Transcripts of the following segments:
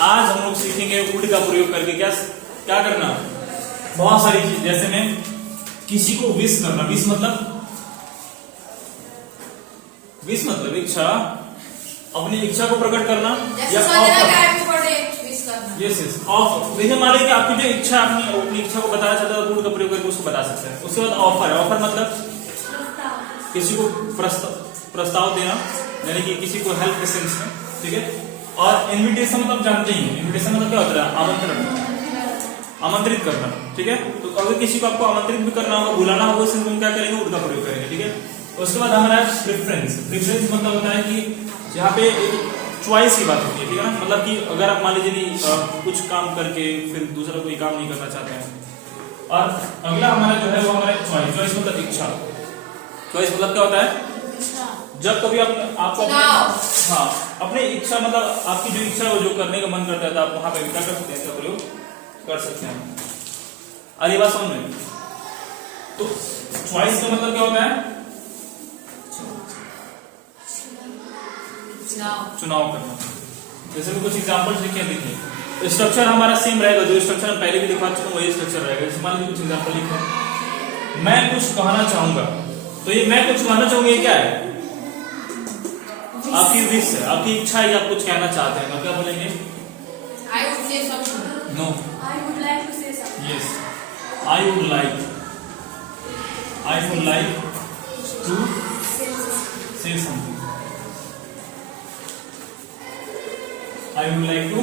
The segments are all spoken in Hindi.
आज हम लोग सीखेंगे वुड का प्रयोग करके क्या क्या करना, बहुत सारी चीज। जैसे में किसी को विश करना, विश मतलब इच्छा, अपनी इच्छा को प्रकट करना या यस यस ऑफ। देखिए मान लीजिए आपकी जो इच्छा, अपनी इच्छा को बताना चाहते हो, वुड का प्रयोग करके उसको बता सकते हैं। उसके बाद ऑफर है, ऑफर मतलब किसी को प्रस्ताव देना, यानी कि किसी को हेल्प के सेंस में, ठीक है। और इनविटेशन मतलब जानते ही, इनविटेशन मतलब क्या होता है, आमंत्रण, आमंत्रित करना, ठीक है। तो अगर किसी को आपको आमंत्रित भी करना होगा, बुलाना होगा, उसमें हम क्या करेंगे, वुड का प्रयोग करेंगे, ठीक है। उसके बाद हमारा प्रेफरेंस। प्रेफरेंस मतलब होता है कि यहाँ पे एक चॉइस की बात होती है, ठीक है ना। मतलब कि अगर आप मान लीजिए कुछ काम करके फिर दूसरा कोई काम नहीं करना चाहते हैं। और अगला हमारा जो है वो हमारा चॉइस। चॉइस मतलब इच्छा। चॉइस मतलब क्या होता है, जब कभी आपको हाँ अपनी इच्छा, मतलब आपकी जो इच्छा है, जो करने का मन करता है, तो आप वहां पे क्या कर सकते हैं, इसका प्रयोग कर सकते हैं। अरे बात समझ में। तो चॉइस का मतलब क्या होता है, चुनाव करना। जैसे मैं कुछ एग्जांपल्स लिखे, देखिए स्ट्रक्चर हमारा सेम रहेगा, जो स्ट्रक्चर हम पहले भी लिखवा चुके हैं वही स्ट्रक्चर रहेगा। जैसे मान लीजिए कुछ एग्जांपल लिखे, मैं कुछ कहना चाहूंगा, तो ये मैं कुछ कहना चाहूंगा, ये क्या है, आपकी विश है, आपकी इच्छा है, आप कुछ कहना चाहते हैं, क्या बोलेंगे, I would say something. No, I would like to say something. Yes, I would like to say something, I would like to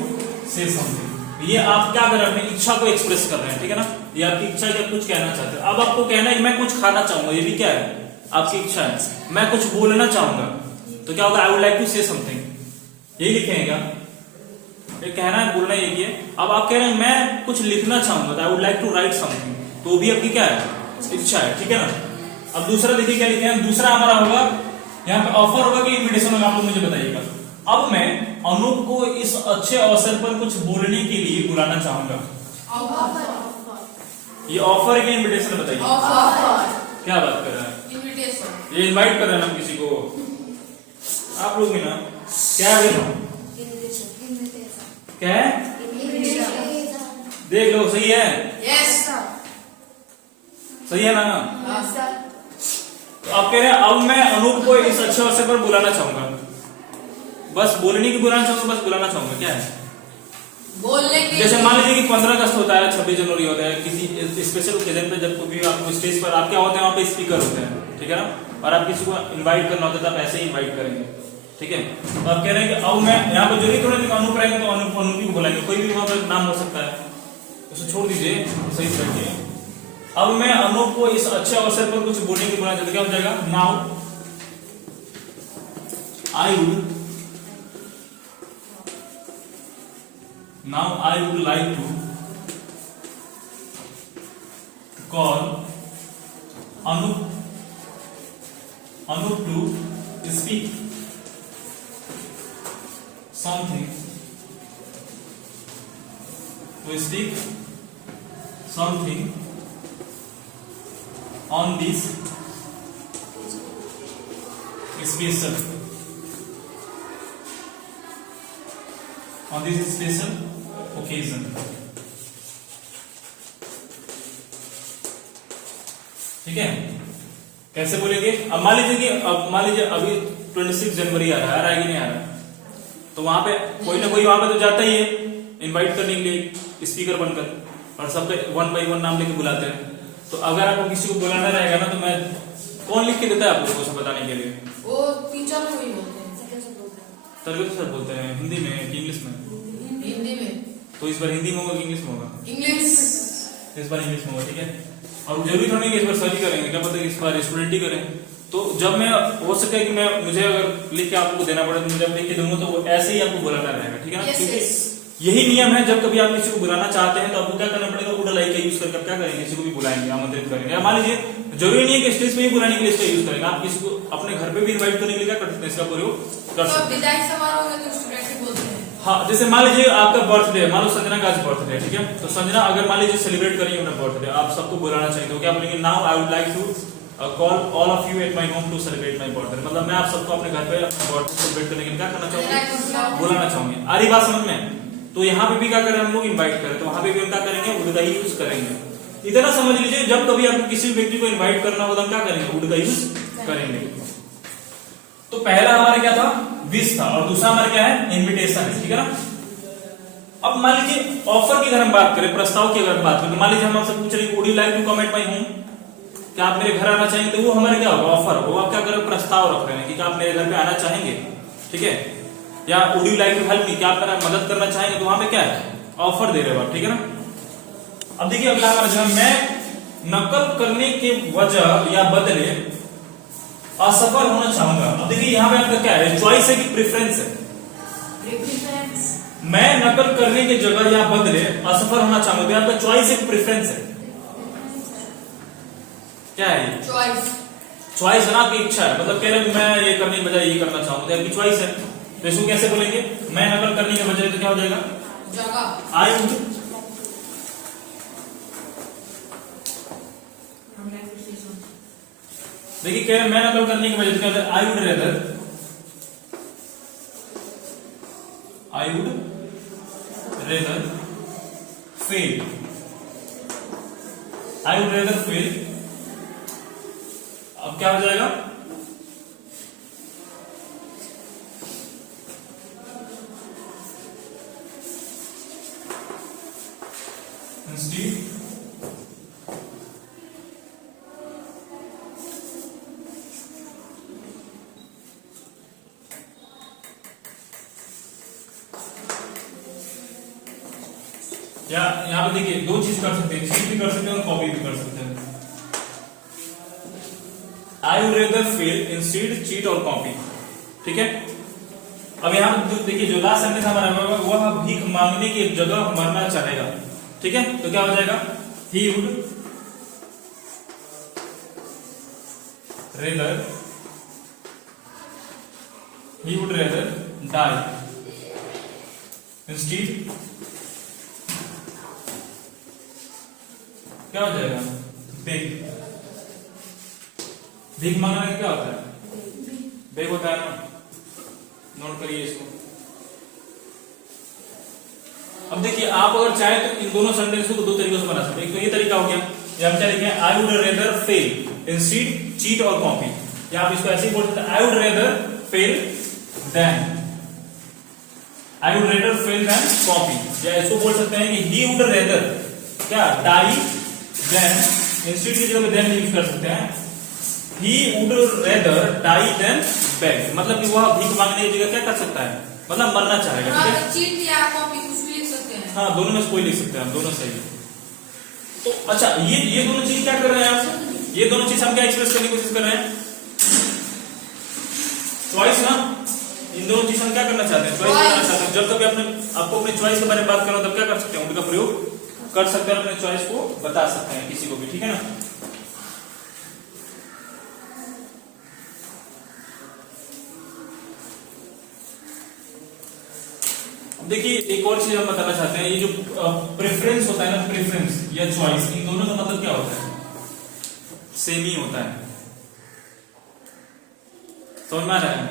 say something. ये आप क्या कर रहे हैं, अपनी इच्छा को एक्सप्रेस कर रहे हैं, ठीक है ना। ये आपकी इच्छा है, कुछ कहना चाहते हैं। अब आपको कहना है मैं कुछ खाना चाहूंगा, ये भी क्या है, आपकी इच्छा है। मैं कुछ बोलना चाहूंगा, तो क्या होगा, I would like to say something, यही लिखेंगे क्या, ये कहना है, बोलना यही है। अब आप कह रहे हैं मैं कुछ लिखना चाहूंगा, तो I would like to write something, तो भी आपकी क्या है, इच्छा है, ठीक है ना। अब दूसरा देखिए क्या लिखे हैं, दूसरा हमारा होगा यहाँ पे ऑफर होगा कि इनविटेशन होगा, आप लोग मुझे बताइएगा। अब मैं अनूप को इस अच्छे अवसर पर कुछ बोलने के लिए बुलाना चाहूंगा, ये ऑफर है कि इनविटेशन, बताइए क्या बात कर रहे हैं, ये इनवाइट कर रहे हैं ना किसी को, आप लोग भी ना क्या है, क्या है, देख लो, सही है, सही है ना। तो आप कह रहे हैं अब मैं अनूप को इस अच्छे अवसर पर बुलाना चाहूंगा, बस बोलने की बुलाना चाहूंगा, बस बुलाना चाहूंगा, क्या है, बोलने के। जैसे मान लीजिए कि 15 अगस्त होता है, 26 जनवरी होता है, किसी स्पेशल ओकेजन पे जब भी आपको स्टेज पर आप क्या होते हैं, वहां पे स्पीकर होते हैं, ठीक है ना। और आप किसी को इनवाइट करना होता है, तो आप ऐसे ही इनवाइट करेंगे, ठीक है। तो आप कह रहे हैं कि अब मैं यहाँ पर जरूरी थोड़ा अनूप रहेगा, तो अनूप को बुलाएंगे, कोई भी वहां पर नाम हो सकता है, उसे छोड़ दीजिए, सही से रखिए। अब मैं अनूप को इस अच्छे अवसर पर कुछ बोलने की बुलाना चाहता, क्या हो जाएगा, now I would like to call Anup to speak something on this special occasion, ठीक है। कैसे बोलेंगे, अब मान लीजिए अभी 26 जनवरी आ रहा है कि नहीं आ रहा, तो वहां पे कोई ना कोई वहां पे तो जाता ही है इनवाइट करने के लिए स्पीकर बनकर, और सबके 1 by 1 नाम लेके बुलाते हैं। तो अगर आपको किसी को बुलाना रहेगा ना, तो मैं कौन लिख के देता है आप लोगों को बताने के लिए, वो टीचर में वही बोलते हैं, तरबियत सर बोलते हैं, हिंदी में कि इंग्लिश में, हिंदी में। तो इस बार हिंदी में होगा कि इंग्लिश में होगा, इंग्लिश, इस बार इंग्लिश में होगा, ठीक है। और जरूरी थोड़ी कि इस बार सर ही करेंगे, क्या पता कि इस बार स्टूडेंट ही करें। तो जब मैं हो सके कि मैं मुझे अगर लिख के आपको देना पड़े, तो जब लिख के दूंगा, तो वो ऐसे ही आपको बुलाना रहेगा, ठीक है ना। क्योंकि यही नियम है, जब कभी आप किसी को बुलाना चाहते हैं, तो आपको क्या करना पड़ेगा, वुड लाइक का यूज करके क्या करेंगे, किसी को भी बुलाएंगे, आमंत्रित करेंगे। मान लीजिए जरूरी नहीं है कि स्टेज पे ही बुलाने के लिए इसका यूज करेंगे, आप किसी को अपने घर पे भी इनवाइट करने के लिए क्या कर सकते हैं, इसका प्रयोग कर सकते हैं। विदाई समारोह में तो स्टूडेंट ही बोलते हैं। हाँ, जैसे मान लीजिए आपका बर्थडे, मान लो संजना का आज बर्थडे है, ठीक है। तो संजना अगर मान लीजिए सेलिब्रेट करेंगे अपना बर्थडे, आप सबको बुलाना चाहिए, तो क्या बोलेंगे, now I would like to call all of you at my home to celebrate my birthday. मतलब मैं आप सबको अपने घर पे बर्थडे सेलिब्रेट करने के लिए क्या करना चाहूंगी, बुलाना चाहूंगी। आ रही बात समझ में। तो यहाँ पे भी क्या करें हम लोग इनवाइट करें, तो वहां पे भी हम क्या करेंगे वुड का यूज करेंगे। इतना समझ लीजिए जब कभी आपको किसी व्यक्ति को इनवाइट करना होगा हम क्या करेंगे वुड का यूज करेंगे। तो पहला हमारा क्या था विश था और दूसरा हमारा क्या है इनविटेशन है, ठीक है ना। अब मान लीजिए ऑफर की अगर हम बात करें, प्रस्ताव की अगर बात करें, मान लीजिए हम आपसे पूछ रहे would you like to come at my home, क्या आप मेरे घर आना चाहेंगे, तो वो हमारे क्या होगा ऑफर होगा। आप क्या करें प्रस्ताव रख रहे हैं कि क्या आप मेरे घर पे आना चाहेंगे, ठीक है। या would you like to help me, क्या आप मेरा मदद करना चाहेंगे, तो वहां पे क्या है ऑफर दे रहे हो आप, ठीक है ना। अब देखिए अगला हमारा जो है मैं नकल करने के वजह या बदले असफल होना चाहूंगा। अब देखिए यहाँ पे आपका क्या है चॉइस है कि प्रेफरेंस है। प्रेफरेंस। मैं नकल करने की जगह या बदले असफल होना चाहूंगा, तो आपका चॉइस है कि प्रेफरेंस है, क्या है ये चॉइस। चॉइस है ना, आपकी इच्छा है, मतलब कह रहे हैं मैं ये करने की बजाय ये करना चाहूंगा, तो आपकी चॉइस है। तो इसको कैसे बोलेंगे मैं नकल करने के बजाय, तो क्या हो जाएगा जगह। आई वुड, देखिए कह रहे हैं मैं नकल करने के बजाय, तो क्या होता है आई would rather, I would rather fail, I would rather fail. अब क्या हो जाएगा इंस्टीड या यहाँ पे देखिए दो चीज कर सकते हैं, चीट भी कर सकते हैं और कॉपी भी कर सकते हैं। I would rather fail instead cheat और कॉपी, ठीक है। अब यहाँ पे देखिए जो लास्ट सेंटेंस हमारा होगा वह भीख मांगने की जगह मरना चाहेगा, ठीक है। तो क्या हो जाएगा he would rather, he would rather die instead, क्या हो जाएगा बेग। भीख मांगना का क्या होता है बेग होता है ना, नोट करिए इसको। अब देखिए आप अगर चाहे तो इन दोनों सेंटेंस को दो तरीकों से बना सकते हैं। एक तो ये तरीका हो गया, या हम क्या लिखे I would rather fail instead cheat और कॉपी, या आप इसको ऐसे ही बोल सकते हैं I would rather fail then, I would rather fail then copy, या इसको बोल सकते हैं कि ही वुड रेदर क्या डाई देन, इंस्टीड की जगह पे देन यूज कर सकते हैं, he would rather die then beg, मतलब कि वह भीख मांगने की जगह क्या कर सकता है मतलब मरना चाहेगा, ठीक है। चीट या कॉपी कुछ भी लिख सकते हैं। हाँ दोनों में से कोई लिख सकते हैं हम, दोनों सही है। तो अच्छा ये दोनों चीज क्या कर रहे हैं आप, ये दोनों चीज हम क्या एक्सप्रेस करने की कोशिश कर रहे हैं चॉइस ना। इन दोनों चीज हम क्या करना चाहते हैं चॉइस करना चाहते हैं। जब कभी आपको अपने चॉइस के बारे में बात करना तब क्या कर सकते हैं उनका प्रयोग कर सकते हैं, अपने चॉइस को बता सकते हैं किसी को भी, ठीक है ना। देखिए एक और चीज हम बताना चाहते हैं, ये जो प्रेफरेंस होता है ना, प्रेफरेंस या चॉइस, इन दोनों का मतलब क्या होता है सेम ही होता है, समझ में आ रहा है।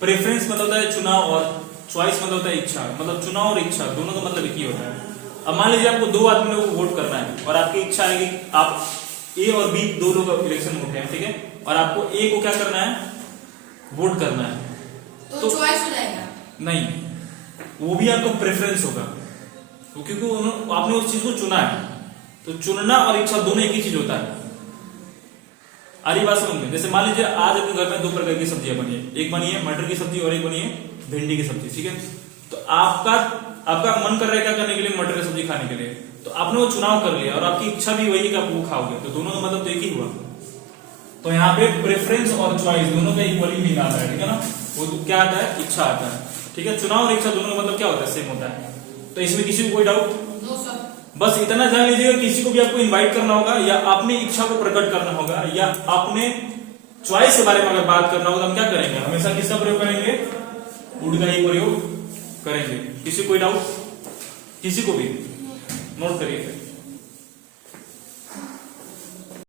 प्रेफरेंस मतलब होता है चुनाव और चॉइस मतलब होता है इच्छा, मतलब चुनाव और इच्छा दोनों का मतलब एक ही होता है। अब मान लीजिए आपको दो आदमी को वोट करना है और आपकी इच्छा है कि आप ए और बी दो लोग इलेक्शन में उठे हैं, ठीक है, और आपको ए को क्या करना है वोट करना है, तो चॉइस हो जाएगा नहीं, वो भी आपका प्रेफरेंस होगा, क्योंकि आपने उस चीज को चुना है। तो चुनना और इच्छा दोनों एक ही चीज होता है। आ रही बात समझ में। जैसे मान लीजिए आज आपके घर में दो प्रकार की सब्जियां बनी है, एक बनी है मटर की सब्जी और एक बनी है भिंडी की सब्जी, ठीक है। तो आपका मन कर रहा है क्या करने के लिए मटर की सब्जी खाने के लिए, तो आपने वो चुनाव कर लिया और आपकी इच्छा भी वही है कि आप वो खाओगे, तो दोनों का मतलब तो एक ही हुआ। तो यहाँ पे प्रेफरेंस और चॉइस दोनों का इक्वली मीन आता है, ठीक है ना। वो क्या आता है इच्छा आता है, ठीक है। चुनाव और इच्छा दोनों का मतलब क्या होता है सेम होता है। तो इसमें किसी को कोई डाउट नो सर। बस इतना जान लीजिएगा, किसी को भी आपको इनवाइट करना होगा या अपनी इच्छा को प्रकट करना होगा या अपने चॉइस के बारे में अगर बात करना होगा तो हम क्या करेंगे हमेशा किसका प्रयोग करेंगे वुड का ही प्रयोग करेंगे। किसी कोई डाउट किसी को भी नोट करिए।